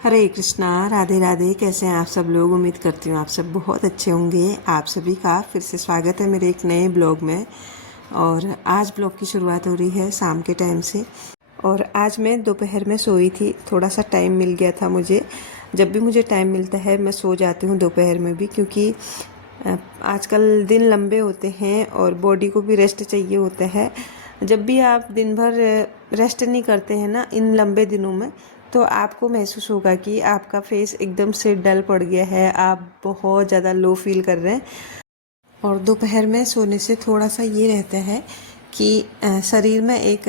हरे कृष्णा, राधे राधे। कैसे हैं आप सब लोग? उम्मीद करती हूँ आप सब बहुत अच्छे होंगे। आप सभी का फिर से स्वागत है मेरे एक नए ब्लॉग में। और आज ब्लॉग की शुरुआत हो रही है शाम के टाइम से। और आज मैं दोपहर में सोई थी, थोड़ा सा टाइम मिल गया था मुझे। जब भी मुझे टाइम मिलता है मैं सो जाती हूँ दोपहर में भी, क्योंकि आजकल दिन लंबे होते हैं और बॉडी को भी रेस्ट चाहिए होता है। जब भी आप दिन भर रेस्ट नहीं करते हैं ना इन लंबे दिनों में, तो आपको महसूस होगा कि आपका फेस एकदम से डल पड़ गया है, आप बहुत ज़्यादा लो फील कर रहे हैं। और दोपहर में सोने से थोड़ा सा ये रहता है कि शरीर में एक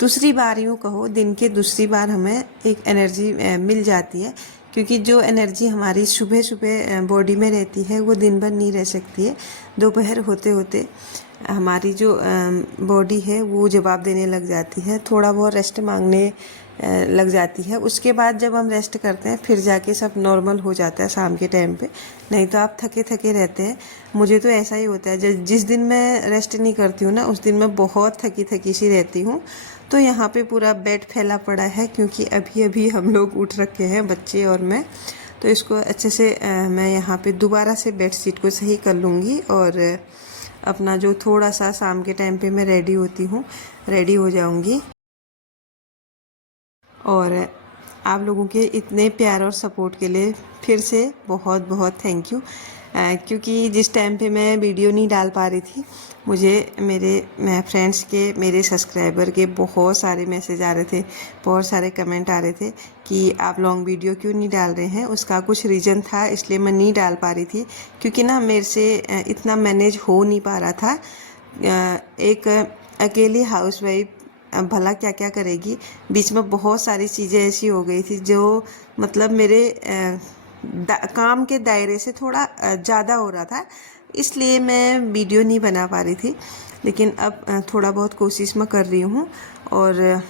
दूसरी बार, यूँ कहो दिन के दूसरी बार हमें एक एनर्जी मिल जाती है, क्योंकि जो एनर्जी हमारी सुबह सुबह बॉडी में रहती है वो दिन भर नहीं रह सकती है। दोपहर होते होते हमारी जो बॉडी है वो जवाब देने लग जाती है, थोड़ा बहुत रेस्ट मांगने लग जाती है। उसके बाद जब हम रेस्ट करते हैं फिर जाके सब नॉर्मल हो जाता है शाम के टाइम पे। नहीं तो आप थके थके रहते हैं। मुझे तो ऐसा ही होता है, जिस दिन मैं रेस्ट नहीं करती हूँ ना उस दिन मैं बहुत थकी थकी सी रहती हूँ। तो यहाँ पे पूरा बेड फैला पड़ा है, क्योंकि अभी अभी हम लोग उठ रखे हैं, बच्चे और मैं। तो इसको अच्छे से मैं यहाँ पे दोबारा से बेड शीट को सही कर लूँगी और अपना जो थोड़ा सा शाम के टाइम पे मैं रेडी होती हूँ, रेडी हो जाऊँगी। और आप लोगों के इतने प्यार और सपोर्ट के लिए फिर से बहुत बहुत थैंक यू। क्योंकि जिस टाइम पे मैं वीडियो नहीं डाल पा रही थी, मुझे मेरे फ्रेंड्स के, मेरे सब्सक्राइबर के बहुत सारे मैसेज आ रहे थे, बहुत सारे कमेंट आ रहे थे कि आप लॉन्ग वीडियो क्यों नहीं डाल रहे हैं। उसका कुछ रीज़न था, इसलिए मैं नहीं डाल पा रही थी, क्योंकि ना मेरे से इतना मैनेज हो नहीं पा रहा था। एक अकेली हाउसवाइफ भला क्या क्या करेगी। बीच में बहुत सारी चीज़ें ऐसी हो गई थी जो मतलब मेरे काम के दायरे से थोड़ा ज़्यादा हो रहा था, इसलिए मैं वीडियो नहीं बना पा रही थी। लेकिन अब थोड़ा बहुत कोशिश मैं कर रही हूँ। और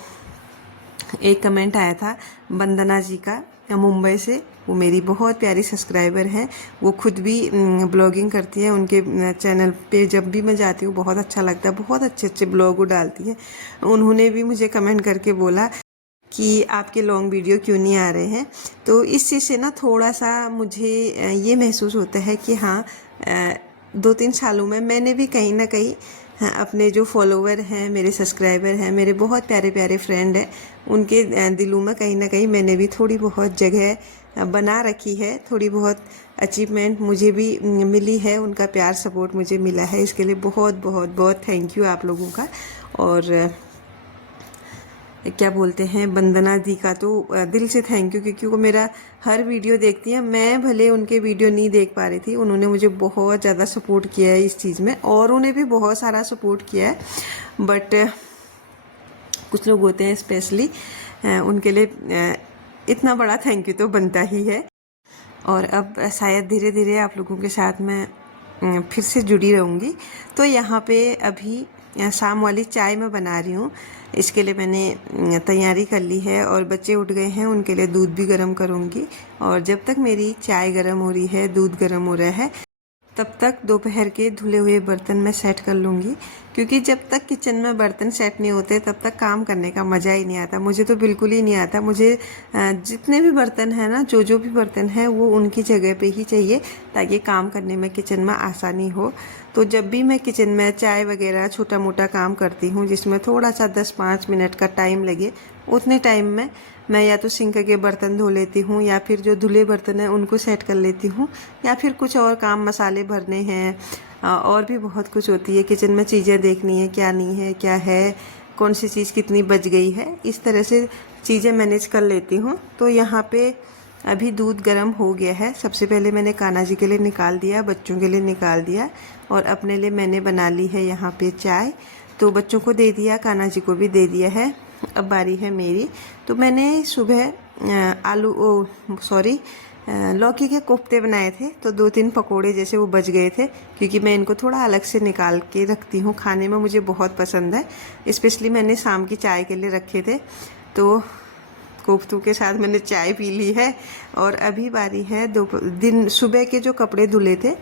एक कमेंट आया था वंदना जी का मुंबई से, वो मेरी बहुत प्यारी सब्सक्राइबर हैं। वो खुद भी ब्लॉगिंग करती हैं। उनके चैनल पे जब भी मैं जाती हूँ बहुत अच्छा लगता है, बहुत अच्छे अच्छे ब्लॉग वो डालती हैं। उन्होंने भी मुझे कमेंट करके बोला कि आपके लॉन्ग वीडियो क्यों नहीं आ रहे हैं। तो इस चीज़ से ना थोड़ा सा मुझे ये महसूस होता है कि हाँ, 2-3 सालों में मैंने भी कहीं ना कहीं अपने जो फॉलोवर हैं, मेरे सब्सक्राइबर हैं, मेरे बहुत प्यारे प्यारे फ्रेंड हैं, उनके दिलों में कहीं ना कहीं मैंने भी थोड़ी बहुत जगह बना रखी है। थोड़ी बहुत अचीवमेंट मुझे भी मिली है, उनका प्यार सपोर्ट मुझे मिला है। इसके लिए बहुत बहुत बहुत थैंक यू आप लोगों का। और क्या बोलते हैं, वंदना दी का तो दिल से थैंक यू, क्योंकि वो मेरा हर वीडियो देखती है। मैं भले उनके वीडियो नहीं देख पा रही थी, उन्होंने मुझे बहुत ज़्यादा सपोर्ट किया है इस चीज़ में, और उन्हें भी बहुत सारा सपोर्ट किया है। बट कुछ लोग होते हैं स्पेशली, उनके लिए इतना बड़ा थैंक यू तो बनता ही है। और अब शायद धीरे धीरे आप लोगों के साथ मैं फिर से जुड़ी रहूँगी। तो यहाँ पे अभी शाम वाली चाय मैं बना रही हूँ। इसके लिए मैंने तैयारी कर ली है और बच्चे उठ गए हैं, उनके लिए दूध भी गर्म करूँगी। और जब तक मेरी चाय गर्म हो रही है, दूध गर्म हो रहा है, तब तक दोपहर के धुले हुए बर्तन मैं सेट कर लूँगी। क्योंकि जब तक किचन में बर्तन सेट नहीं होते तब तक काम करने का मज़ा ही नहीं आता। मुझे तो बिल्कुल ही नहीं आता। मुझे जितने भी बर्तन हैं ना, जो भी बर्तन हैं, वो उनकी जगह पे ही चाहिए, ताकि काम करने में किचन में आसानी हो। तो जब भी मैं किचन में चाय वगैरह छोटा मोटा काम करती हूँ जिसमें थोड़ा सा 10-5 मिनट का टाइम लगे, उतने टाइम में मैं या तो सिंक के बर्तन धो लेती हूँ, या फिर जो धुले बर्तन हैं उनको सेट कर लेती हूँ, या फिर कुछ और काम, मसाले भरने हैं, और भी बहुत कुछ होती है किचन में, चीज़ें देखनी है क्या नहीं है, क्या है, कौन सी चीज़ कितनी बच गई है, इस तरह से चीज़ें मैनेज कर लेती हूँ। तो यहाँ पे अभी दूध गर्म हो गया है। सबसे पहले मैंने कान्हा जी के लिए निकाल दिया, बच्चों के लिए निकाल दिया, और अपने लिए मैंने बना ली है यहाँ पे चाय। तो बच्चों को दे दिया, कान्हा जी को भी दे दिया है। अब बारी है मेरी। तो मैंने सुबह लौकी के कोफ्ते बनाए थे, तो 2-3 पकोड़े जैसे वो बच गए थे, क्योंकि मैं इनको थोड़ा अलग से निकाल के रखती हूँ, खाने में मुझे बहुत पसंद है। स्पेशली मैंने शाम की चाय के लिए रखे थे, तो कोफ्तों के साथ मैंने चाय पी ली है। और अभी बारी है सुबह के जो कपड़े धुले थे,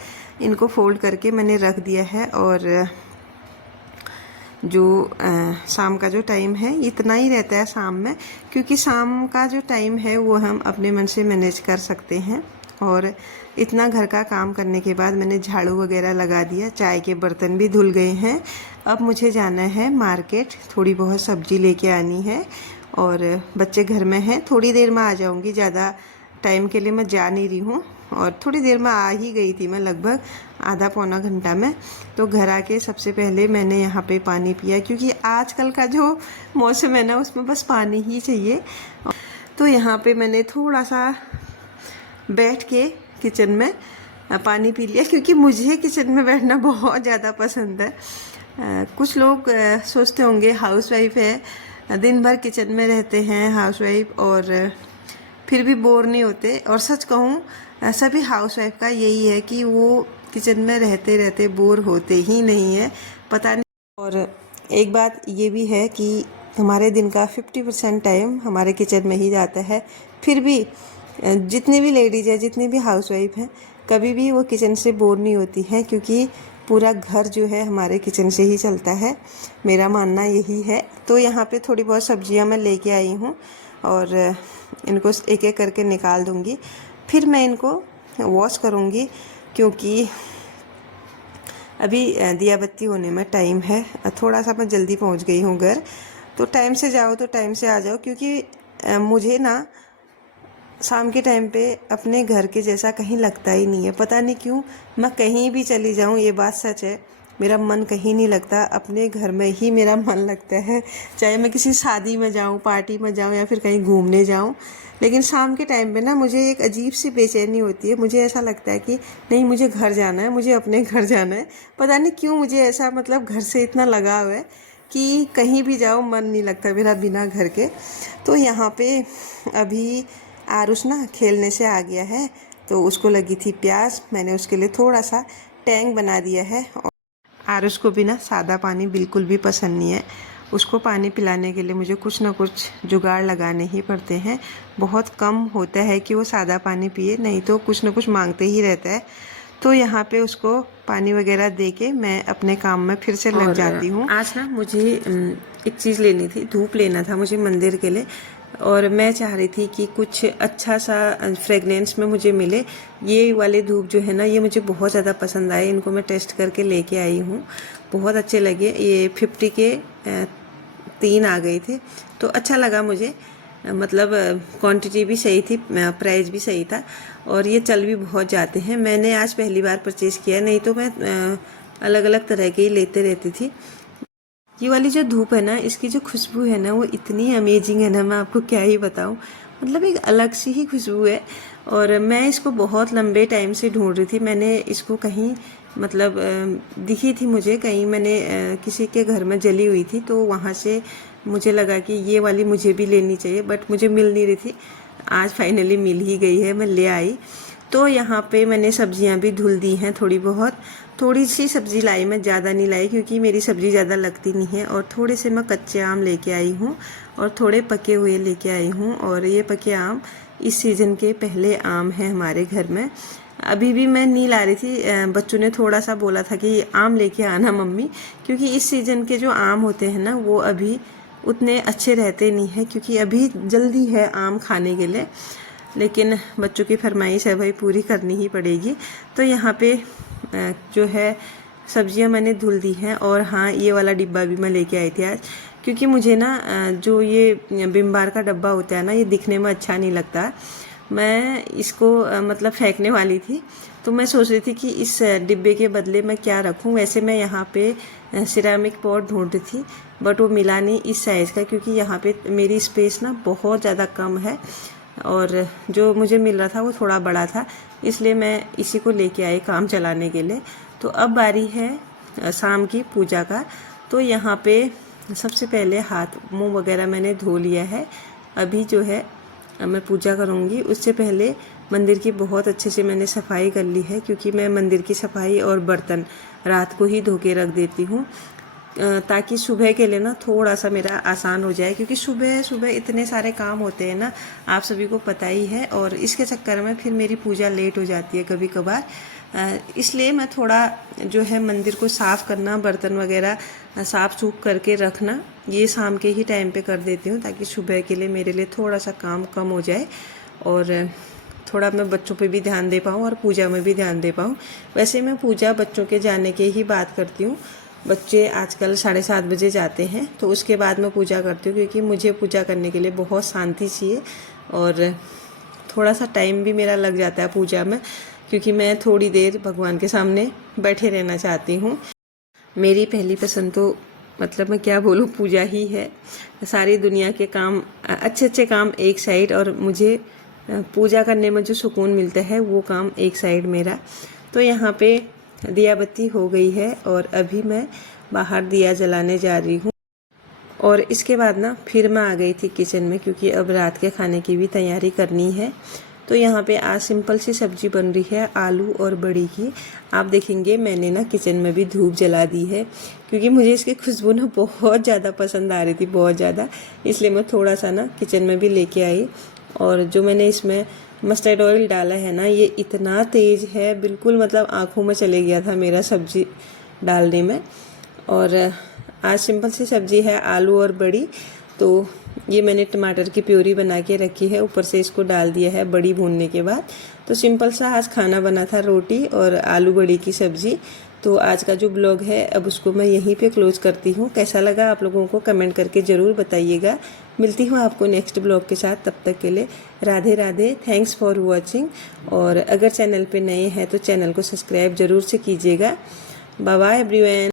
इनको फोल्ड करके मैंने रख दिया है। और जो शाम का जो टाइम है इतना ही रहता है शाम में, क्योंकि शाम का जो टाइम है वो हम अपने मन से मैनेज कर सकते हैं। और इतना घर का काम करने के बाद मैंने झाड़ू वगैरह लगा दिया, चाय के बर्तन भी धुल गए हैं। अब मुझे जाना है मार्केट, थोड़ी बहुत सब्जी लेके आनी है और बच्चे घर में हैं, थोड़ी देर में आ जाऊंगी, ज़्यादा टाइम के लिए मैं जा नहीं रही हूँ। और थोड़ी देर में आ ही गई थी मैं, लगभग आधा पौना घंटा में। तो घर आके सबसे पहले मैंने यहाँ पे पानी पिया, क्योंकि आजकल का जो मौसम है ना उसमें बस पानी ही चाहिए। तो यहाँ पे मैंने थोड़ा सा बैठ के किचन में पानी पी लिया, क्योंकि मुझे किचन में बैठना बहुत ज़्यादा पसंद है। कुछ लोग सोचते होंगे हाउसवाइफ है, दिन भर किचन में रहते हैं हाउसवाइफ और फिर भी बोर नहीं होते। और सच कहूँ सभी हाउसवाइफ का यही है कि वो किचन में रहते रहते बोर होते ही नहीं है, पता नहीं। और एक बात ये भी है कि हमारे दिन का 50% टाइम हमारे किचन में ही जाता है। फिर भी जितनी भी लेडीज़ है, जितनी भी हाउसवाइफ हैं, कभी भी वो किचन से बोर नहीं होती हैं, क्योंकि पूरा घर जो है हमारे किचन से ही चलता है, मेरा मानना यही है। तो यहाँ पे थोड़ी बहुत सब्जियाँ मैं लेके आई हूँ और इनको एक एक करके निकाल दूँगी, फिर मैं इनको वॉश करूँगी, क्योंकि अभी दिया बत्ती होने में टाइम है। थोड़ा सा मैं जल्दी पहुँच गई हूँ घर, तो टाइम से जाओ तो टाइम से आ जाओ, क्योंकि मुझे ना शाम के टाइम पे अपने घर के जैसा कहीं लगता ही नहीं है, पता नहीं क्यों। मैं कहीं भी चली जाऊँ, ये बात सच है, मेरा मन कहीं नहीं लगता, अपने घर में ही मेरा मन लगता है। चाहे मैं किसी शादी में जाऊँ, पार्टी में जाऊँ या फिर कहीं घूमने जाऊँ, लेकिन शाम के टाइम पे ना मुझे एक अजीब सी बेचैनी होती है। मुझे ऐसा लगता है कि नहीं, मुझे घर जाना है, मुझे अपने घर जाना है। पता नहीं क्यों मुझे ऐसा, मतलब घर से इतना लगाव है कि कहीं भी जाओ मन नहीं लगता मेरा बिना घर के। तो यहाँ पे अभी आरुष ना खेलने से आ गया है, तो उसको लगी थी प्यास, मैंने उसके लिए थोड़ा सा टैंक बना दिया है। और आरुष को भी ना सादा पानी बिल्कुल भी पसंद नहीं है, उसको पानी पिलाने के लिए मुझे कुछ ना कुछ जुगाड़ लगाने ही पड़ते हैं। बहुत कम होता है कि वो सादा पानी पिए, नहीं तो कुछ ना कुछ मांगते ही रहता है। तो यहाँ पे उसको पानी वगैरह दे के मैं अपने काम में फिर से लग जाती हूँ। आज ना मुझे एक चीज़ लेनी थी, धूप लेना था मुझे मंदिर के लिए, और मैं चाह रही थी कि कुछ अच्छा सा फ्रेगनेंस में मुझे मिले। ये वाले धूप जो है ना, ये मुझे बहुत ज़्यादा पसंद आए, इनको मैं टेस्ट करके लेके आई हूँ, बहुत अच्छे लगे। ये 50 के 3 आ गए थे, तो अच्छा लगा मुझे, मतलब क्वांटिटी भी सही थी, प्राइस भी सही था, और ये चल भी बहुत जाते हैं। मैंने आज पहली बार परचेज़ किया, नहीं तो मैं अलग अलग तरह के ही लेते रहती थी। ये वाली जो धूप है ना, इसकी जो खुशबू है ना वो इतनी अमेजिंग है ना, मैं आपको क्या ही बताऊँ, मतलब एक अलग सी ही खुशबू है। और मैं इसको बहुत लंबे टाइम से ढूंढ रही थी, मैंने इसको कहीं, मतलब दिखी थी मुझे कहीं, मैंने किसी के घर में जली हुई थी, तो वहाँ से मुझे लगा कि ये वाली मुझे भी लेनी चाहिए, बट मुझे मिल नहीं रही थी। आज फाइनली मिल ही गई है, मैं ले आई। तो यहाँ पे मैंने सब्जियाँ भी धुल दी हैं, थोड़ी बहुत, थोड़ी सी सब्ज़ी लाई, मैं ज़्यादा नहीं लाई, क्योंकि मेरी सब्ज़ी ज़्यादा लगती नहीं है। और थोड़े से मैं कच्चे आम लेके आई हूँ और थोड़े पके हुए लेके आई हूँ। और ये पके आम इस सीज़न के पहले आम हैं हमारे घर में। अभी भी मैं नहीं ला रही थी, बच्चों ने थोड़ा सा बोला था कि आम लेके आना मम्मी, क्योंकि इस सीज़न के जो आम होते हैं ना वो अभी उतने अच्छे रहते नहीं हैं, क्योंकि अभी जल्दी है आम खाने के लिए, लेकिन बच्चों की फरमाइश है भाई, पूरी करनी ही पड़ेगी। तो यहाँ पे जो है सब्जियां मैंने धुल दी हैं। और हाँ, ये वाला डिब्बा भी मैं लेके आई थी आज, क्योंकि मुझे ना जो ये विम बार का डब्बा होता है ना, ये दिखने में अच्छा नहीं लगता। मैं इसको मतलब फेंकने वाली थी, तो मैं सोच रही थी कि इस डिब्बे के बदले मैं क्या रखूं। वैसे मैं यहाँ पे सिरेमिक पॉट ढूंढ रही थी, बट वो मिला नहीं इस साइज़ का, क्योंकि यहाँ पे मेरी स्पेस ना बहुत ज़्यादा कम है, और जो मुझे मिल रहा था वो थोड़ा बड़ा था, इसलिए मैं इसी को लेके आई काम चलाने के लिए। तो अब बारी है शाम की पूजा का। तो यहाँ पे सबसे पहले हाथ मुंह वगैरह मैंने धो लिया है। अभी जो है मैं पूजा करूँगी, उससे पहले मंदिर की बहुत अच्छे से मैंने सफाई कर ली है, क्योंकि मैं मंदिर की सफाई और बर्तन रात को ही धो के रख देती हूँ। ताकि सुबह के लिए ना थोड़ा सा मेरा आसान हो जाए, क्योंकि सुबह सुबह इतने सारे काम होते हैं ना, आप सभी को पता ही है। और इसके चक्कर में फिर मेरी पूजा लेट हो जाती है कभी कभार। इसलिए मैं थोड़ा जो है मंदिर को साफ़ करना, बर्तन वगैरह साफ़ सूफ करके रखना, ये शाम के ही टाइम पे कर देती हूँ, ताकि सुबह के लिए मेरे लिए थोड़ा सा काम कम हो जाए और थोड़ा मैं बच्चों पे भी ध्यान दे पाऊँ और पूजा में भी ध्यान दे पाऊँ। वैसे मैं पूजा बच्चों के जाने के ही बात करती हूँ। बच्चे आजकल 7:30 बजे जाते हैं, तो उसके बाद मैं पूजा करती हूँ, क्योंकि मुझे पूजा करने के लिए बहुत शांति चाहिए और थोड़ा सा टाइम भी मेरा लग जाता है पूजा में, क्योंकि मैं थोड़ी देर भगवान के सामने बैठे रहना चाहती हूँ। मेरी पहली पसंद तो मतलब मैं क्या बोलूँ, पूजा ही है। सारी दुनिया के काम, अच्छे अच्छे काम एक साइड, और मुझे पूजा करने में जो सुकून मिलता है वो काम एक साइड मेरा। तो यहाँ पे दिया बत्ती हो गई है और अभी मैं बाहर दिया जलाने जा रही हूँ। और इसके बाद ना फिर मैं आ गई थी किचन में, क्योंकि अब रात के खाने की भी तैयारी करनी है। तो यहाँ पे आज सिंपल सी सब्जी बन रही है, आलू और बड़ी की। आप देखेंगे मैंने ना किचन में भी धूप जला दी है, क्योंकि मुझे इसकी खुशबू ना बहुत ज़्यादा पसंद आ रही थी, बहुत ज़्यादा। इसलिए मैं थोड़ा सा ना किचन में भी लेके आई। और जो मैंने इसमें मस्टर्ड ऑयल डाला है ना, ये इतना तेज़ है, बिल्कुल मतलब आँखों में चले गया था मेरा सब्जी डालने में। और आज सिंपल सी सब्जी है, आलू और बड़ी। तो ये मैंने टमाटर की प्योरी बना के रखी है, ऊपर से इसको डाल दिया है बड़ी भूनने के बाद। तो सिंपल सा आज खाना बना था, रोटी और आलू बड़ी की सब्जी। तो आज का जो ब्लॉग है अब उसको मैं यहीं पे क्लोज करती हूँ। कैसा लगा आप लोगों को कमेंट करके ज़रूर बताइएगा। मिलती हूँ आपको नेक्स्ट ब्लॉग के साथ, तब तक के लिए Radhe Radhe. Thanks for watching. और अगर चैनल पे नए हैं तो चैनल को सब्सक्राइब ज़रूर से कीजिएगा। Bye bye everyone.